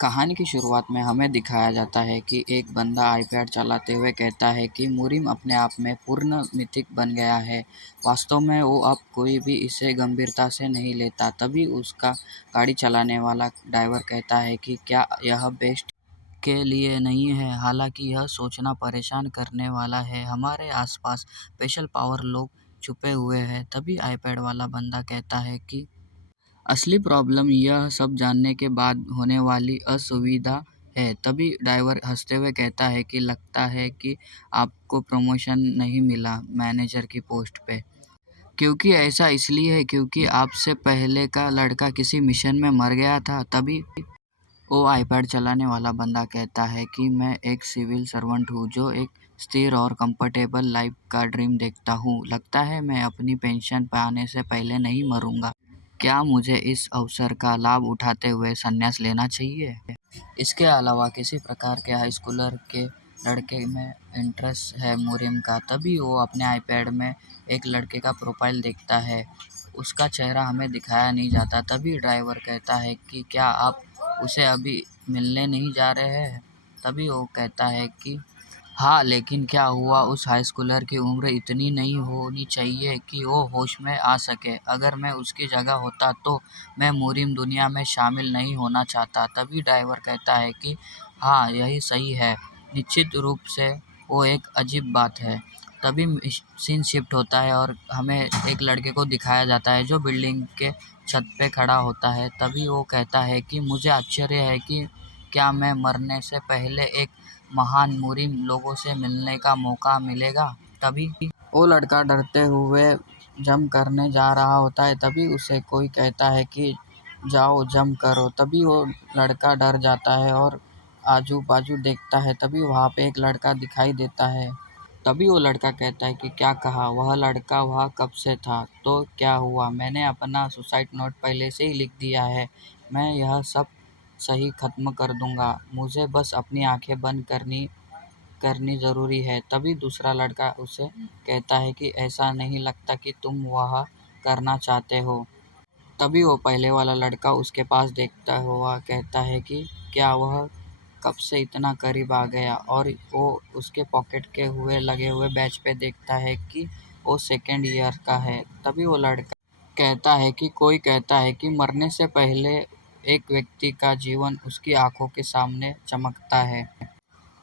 कहानी की शुरुआत में हमें दिखाया जाता है कि एक बंदा आईपैड चलाते हुए कहता है कि मुरीम अपने आप में पूर्ण मिथिक बन गया है। वास्तव में वो अब कोई भी इसे गंभीरता से नहीं लेता। तभी उसका गाड़ी चलाने वाला ड्राइवर कहता है कि क्या यह बेस्ट के लिए नहीं है। हालांकि यह सोचना परेशान करने वाला है। हमारे आसपास स्पेशल पावर लोग छुपे हुए हैं। तभी आईपैड वाला बंदा कहता है कि असली प्रॉब्लम यह सब जानने के बाद होने वाली असुविधा है। तभी ड्राइवर हंसते हुए कहता है कि लगता है कि आपको प्रमोशन नहीं मिला मैनेजर की पोस्ट पे। क्योंकि ऐसा इसलिए है क्योंकि आपसे पहले का लड़का किसी मिशन में मर गया था। तभी वो आईपैड चलाने वाला बंदा कहता है कि मैं एक सिविल सर्वेंट हूँ जो एक स्थिर और कंफर्टेबल लाइफ का ड्रीम देखता हूँ। लगता है मैं अपनी पेंशन पाने से पहले नहीं मरूंगा। क्या मुझे इस अवसर का लाभ उठाते हुए संन्यास लेना चाहिए? इसके अलावा किसी प्रकार के हाई स्कूलर के लड़के में इंटरेस्ट है मुरीम का। तभी वो अपने आईपैड में एक लड़के का प्रोफाइल देखता है। उसका चेहरा हमें दिखाया नहीं जाता। तभी ड्राइवर कहता है कि क्या आप उसे अभी मिलने नहीं जा रहे हैं? तभी वो कहता है कि हाँ, लेकिन क्या हुआ, उस हाई स्कूलर की उम्र इतनी नहीं होनी चाहिए कि वो होश में आ सके। अगर मैं उसकी जगह होता तो मैं मुरीम दुनिया में शामिल नहीं होना चाहता। तभी ड्राइवर कहता है कि हाँ, यही सही है। निश्चित रूप से वो एक अजीब बात है। तभी सीन शिफ्ट होता है और हमें एक लड़के को दिखाया जाता है जो बिल्डिंग के छत पे खड़ा होता है। तभी वो कहता है कि मुझे आश्चर्य है कि क्या मैं मरने से पहले एक महान मुरीम लोगों से मिलने का मौका मिलेगा। तभी वो लड़का डरते हुए जंप करने जा रहा होता है। तभी उसे कोई कहता है कि जाओ जंप करो। तभी वो लड़का डर जाता है और आजू बाजू देखता है। तभी वहाँ पे एक लड़का दिखाई देता है। तभी वो लड़का कहता है कि क्या कहा, वह लड़का वहाँ कब से था? तो क्या हुआ, मैंने अपना सुसाइड नोट पहले से ही लिख दिया है। मैं यह सब सही ख़त्म कर दूंगा। मुझे बस अपनी आंखें बंद करनी करनी ज़रूरी है। तभी दूसरा लड़का उसे कहता है कि ऐसा नहीं लगता कि तुम वह करना चाहते हो। तभी वो पहले वाला लड़का उसके पास देखता हुआ कहता है कि क्या वह कब से इतना करीब आ गया? और वो उसके पॉकेट के लगे हुए बैच पे देखता है कि वो सेकेंड ईयर का है। तभी वो लड़का कहता है कि कोई कहता है कि मरने से पहले एक व्यक्ति का जीवन उसकी आंखों के सामने चमकता है।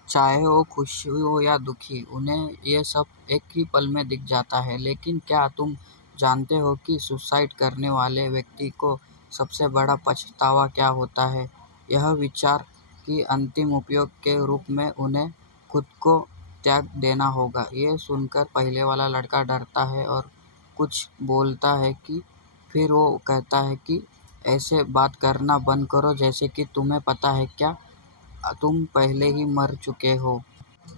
चाहे वो खुशी हो या दुखी, उन्हें ये सब एक ही पल में दिख जाता है। लेकिन क्या तुम जानते हो कि सुसाइड करने वाले व्यक्ति को सबसे बड़ा पछतावा क्या होता है? यह विचार कि अंतिम उपयोग के रूप में उन्हें खुद को त्याग देना होगा। ये सुनकर पहले वाला लड़का डरता है और कुछ बोलता है कि फिर वो कहता है कि ऐसे बात करना बंद करो जैसे कि तुम्हें पता है क्या तुम पहले ही मर चुके हो।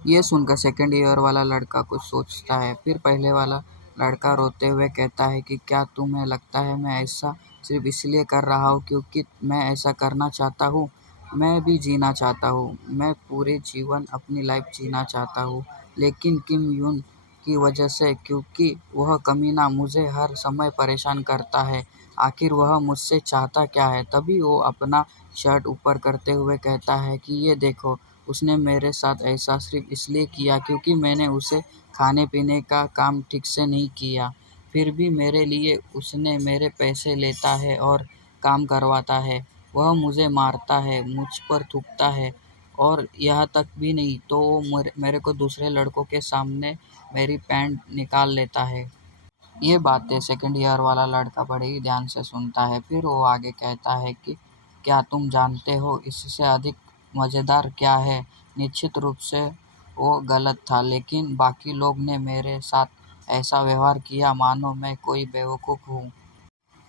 ये सुनकर सेकंड ईयर वाला लड़का कुछ सोचता है। फिर पहले वाला लड़का रोते हुए कहता है कि क्या तुम्हें लगता है मैं ऐसा सिर्फ इसलिए कर रहा हूँ क्योंकि मैं ऐसा करना चाहता हूँ? मैं भी जीना चाहता हूँ। मैं पूरे जीवन अपनी लाइफ जीना चाहता हूँ। लेकिन किम यून की वजह से, क्योंकि वह कमीना मुझे हर समय परेशान करता है। आखिर वह मुझसे चाहता क्या है? तभी वो अपना शर्ट ऊपर करते हुए कहता है कि ये देखो, उसने मेरे साथ ऐसा सिर्फ इसलिए किया क्योंकि मैंने उसे खाने पीने का काम ठीक से नहीं किया। फिर भी मेरे लिए उसने मेरे पैसे लेता है और काम करवाता है। वह मुझे मारता है, मुझ पर थूकता है और यह तक भी नहीं तो वो मेरे को दूसरे लड़कों के सामने मेरी पैंट निकाल लेता है। ये बातें सेकंड ईयर वाला लड़का बड़े ही ध्यान से सुनता है। फिर वो आगे कहता है कि क्या तुम जानते हो इससे अधिक मज़ेदार क्या है? निश्चित रूप से वो गलत था, लेकिन बाकी लोग ने मेरे साथ ऐसा व्यवहार किया मानो मैं कोई बेवकूफ़ हूँ।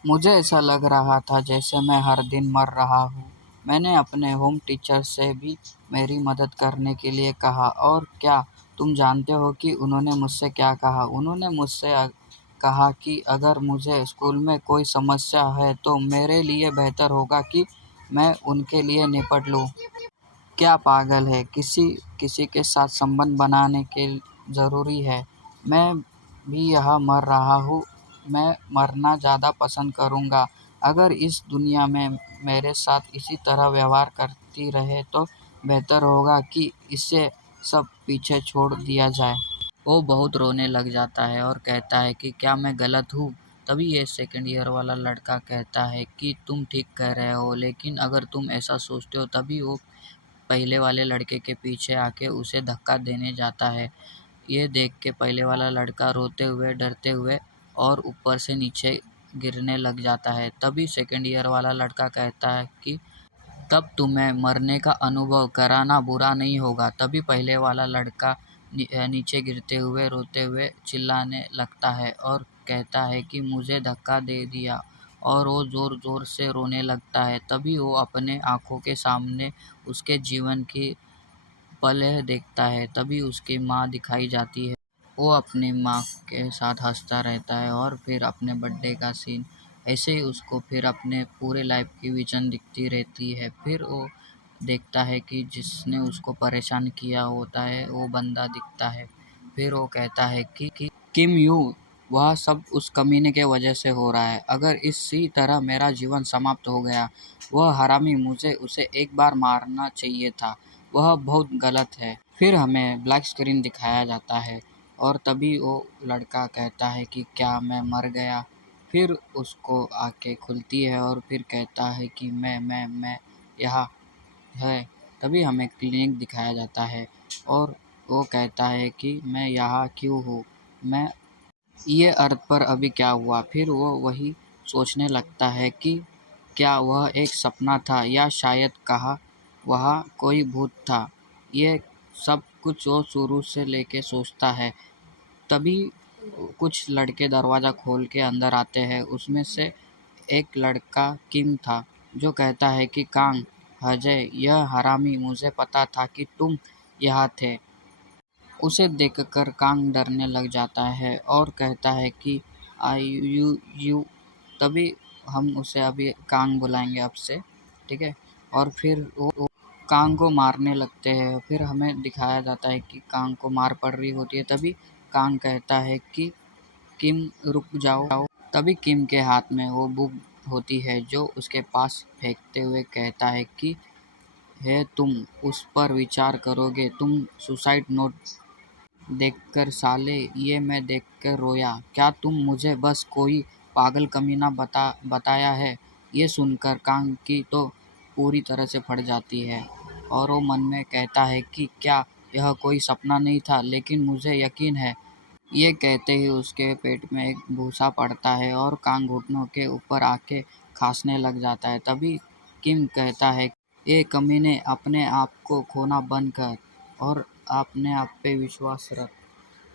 मुझे ऐसा लग रहा था जैसे मैं हर दिन मर रहा हूँ। मैंने अपने होम टीचर से भी मेरी मदद करने के लिए कहा और क्या तुम जानते हो कि उन्होंने मुझसे क्या कहा? उन्होंने मुझसे कहा कि अगर मुझे स्कूल में कोई समस्या है तो मेरे लिए बेहतर होगा कि मैं उनके लिए निपट लूँ। क्या पागल है? किसी किसी के साथ संबंध बनाने के ज़रूरी है? मैं भी यहाँ मर रहा हूँ। मैं मरना ज़्यादा पसंद करूँगा। अगर इस दुनिया में मेरे साथ इसी तरह व्यवहार करती रहे तो बेहतर होगा कि इसे सब पीछे छोड़ दिया जाए। वो बहुत रोने लग जाता है और कहता है कि क्या मैं गलत हूँ? तभी ये सेकंड ईयर वाला लड़का कहता है कि तुम ठीक कह रहे हो, लेकिन अगर तुम ऐसा सोचते हो। तभी वो पहले वाले लड़के के पीछे आके उसे धक्का देने जाता है। ये देख के पहले वाला लड़का रोते हुए, डरते हुए और ऊपर से नीचे गिरने लग जाता है। तभी सेकंड ईयर वाला लड़का कहता है कि तब तुम्हें मरने का अनुभव कराना बुरा नहीं होगा। तभी पहले वाला लड़का नीचे गिरते हुए, रोते हुए चिल्लाने लगता है और कहता है कि मुझे धक्का दे दिया, और वो ज़ोर-ज़ोर से रोने लगता है। तभी वो अपने आँखों के सामने उसके जीवन की पलें देखता है। तभी उसकी माँ दिखाई जाती है। वो अपनी माँ के साथ हँसता रहता है और फिर अपने बर्थडे का सीन, ऐसे ही उसको फिर अपने पूरे लाइफ की विज़न दिखती रहती है। फिर वो देखता है कि जिसने उसको परेशान किया होता है वो बंदा दिखता है। फिर वो कहता है कि किम यू, वह सब उस कमीने के वजह से हो रहा है। अगर इसी तरह मेरा जीवन समाप्त हो गया, वह हरामी, मुझे उसे एक बार मारना चाहिए था। वह बहुत गलत है। फिर हमें ब्लैक स्क्रीन दिखाया जाता है और तभी वो लड़का कहता है कि क्या मैं मर गया? फिर उसको आँखें खुलती है और फिर कहता है कि मैं यहाँ है। तभी हमें क्लिनिक दिखाया जाता है और वो कहता है कि मैं यहाँ क्यों हूँ? मैं ये अर्थ पर अभी क्या हुआ? फिर वो वही सोचने लगता है कि क्या वह एक सपना था या शायद कहा वहाँ कोई भूत था। ये सब कुछ वो शुरू से लेके सोचता है। तभी कुछ लड़के दरवाज़ा खोल के अंदर आते हैं। उसमें से एक लड़का किम था, जो कहता है कि कांग, अजय, यह हरामी, मुझे पता था कि तुम यहाँ थे। उसे देखकर कांग डरने लग जाता है और कहता है कि आई यू। तभी हम उसे अभी कांग बुलाएंगे अब से, ठीक है। और फिर वो कांग को मारने लगते हैं। फिर हमें दिखाया जाता है कि कांग को मार पड़ रही होती है। तभी कांग कहता है कि किम रुक जाओ। तभी किम के हाथ में वो बुक होती है जो उसके पास फेंकते हुए कहता है कि है तुम उस पर विचार करोगे? तुम सुसाइड नोट देखकर साले, ये मैं देखकर रोया। क्या तुम मुझे बस कोई पागल कमीना बताया है? ये सुनकर कांग की तो पूरी तरह से फट जाती है और वो मन में कहता है कि क्या यह कोई सपना नहीं था, लेकिन मुझे यकीन है। ये कहते ही उसके पेट में एक भूसा पड़ता है और कांग घुटनों के ऊपर आके खांसने लग जाता है। तभी किम कहता है, ए कमीने, अपने आप को खोना बंद कर और अपने आप पे विश्वास रख,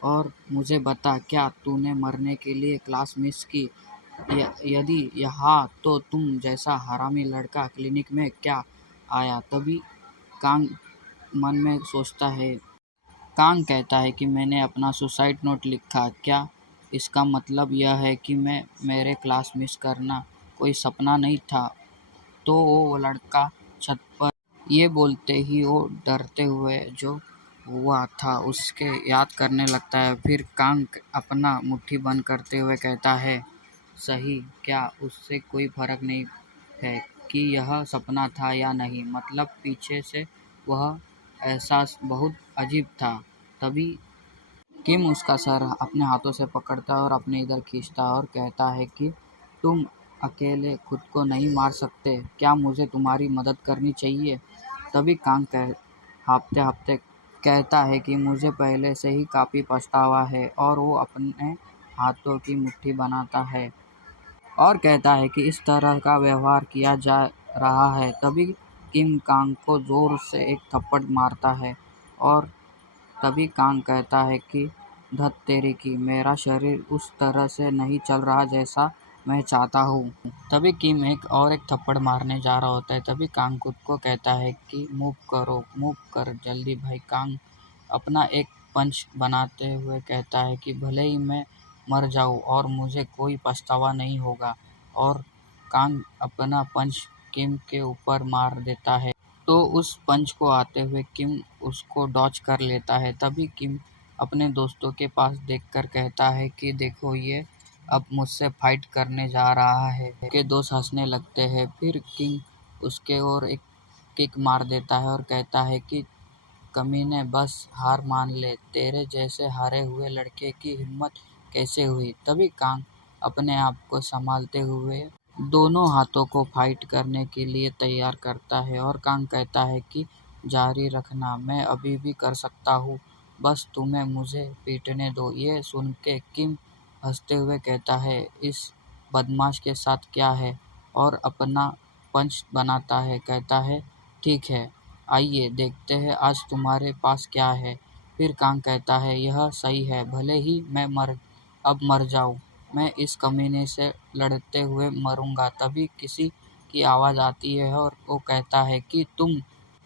और मुझे बता, क्या तूने मरने के लिए क्लास मिस की? यदि हाँ, तो तुम जैसा हरामी लड़का क्लिनिक में क्या आया? तभी कांग मन में सोचता है। कांग कहता है कि मैंने अपना सुसाइड नोट लिखा। क्या इसका मतलब यह है कि मेरे क्लास मिस करना कोई सपना नहीं था? तो वो लड़का छत पर ये बोलते ही वो डरते हुए जो हुआ था उसके याद करने लगता है। फिर कांग अपना मुट्ठी बंद करते हुए कहता है, सही, क्या उससे कोई फर्क नहीं है कि यह सपना था या नहीं? मतलब पीछे से वह एहसास बहुत अजीब था। तभी किम उसका सर अपने हाथों से पकड़ता है और अपने इधर खींचता है और कहता है कि तुम अकेले खुद को नहीं मार सकते, क्या मुझे तुम्हारी मदद करनी चाहिए? तभी कांग हाँफते-हाँफते कहता है कि मुझे पहले से ही काफ़ी पछतावा है, और वो अपने हाथों की मुट्ठी बनाता है और कहता है कि इस तरह का व्यवहार किया जा रहा है। तभी किम कांग को ज़ोर से एक थप्पड़ मारता है और तभी कांग कहता है कि धत तेरी की, मेरा शरीर उस तरह से नहीं चल रहा जैसा मैं चाहता हूँ। तभी किम एक थप्पड़ मारने जा रहा होता है। तभी कांग खुद को कहता है कि मूव करो, मूव कर जल्दी भाई। कांग अपना एक पंच बनाते हुए कहता है कि भले ही मैं मर जाऊँ और मुझे कोई पछतावा नहीं होगा, और कांग अपना पंच किम के ऊपर मार देता है। तो उस पंच को आते हुए किम उसको डॉज कर लेता है। तभी किम अपने दोस्तों के पास देखकर कहता है कि देखो, ये अब मुझसे फाइट करने जा रहा है। उसके दोस्त हंसने लगते हैं। फिर किंग उसके ओर एक किक मार देता है और कहता है कि कमीने, बस हार मान ले, तेरे जैसे हारे हुए लड़के की हिम्मत कैसे हुई। तभी कांग अपने आप को संभालते हुए दोनों हाथों को फाइट करने के लिए तैयार करता है और कांग कहता है कि जारी रखना, मैं अभी भी कर सकता हूँ, बस तुम्हें मुझे पीटने दो। ये सुन के किम हंसते हुए कहता है, इस बदमाश के साथ क्या है, और अपना पंच बनाता है। कहता है, ठीक है, आइए देखते हैं आज तुम्हारे पास क्या है। फिर कांग कहता है, यह सही है, भले ही मैं अब मर जाऊं, मैं इस कमीने से लड़ते हुए मरूंगा। तभी किसी की आवाज़ आती है और वो कहता है कि तुम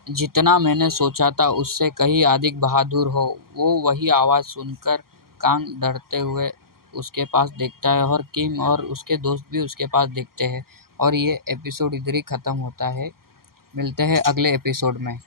जितना मैंने सोचा था उससे कहीं अधिक बहादुर हो। वो वही आवाज़ सुनकर कांग डरते हुए उसके पास देखता है और किम और उसके दोस्त भी उसके पास देखते हैं। और ये एपिसोड इधर ही ख़त्म होता है। मिलते हैं अगले एपिसोड में।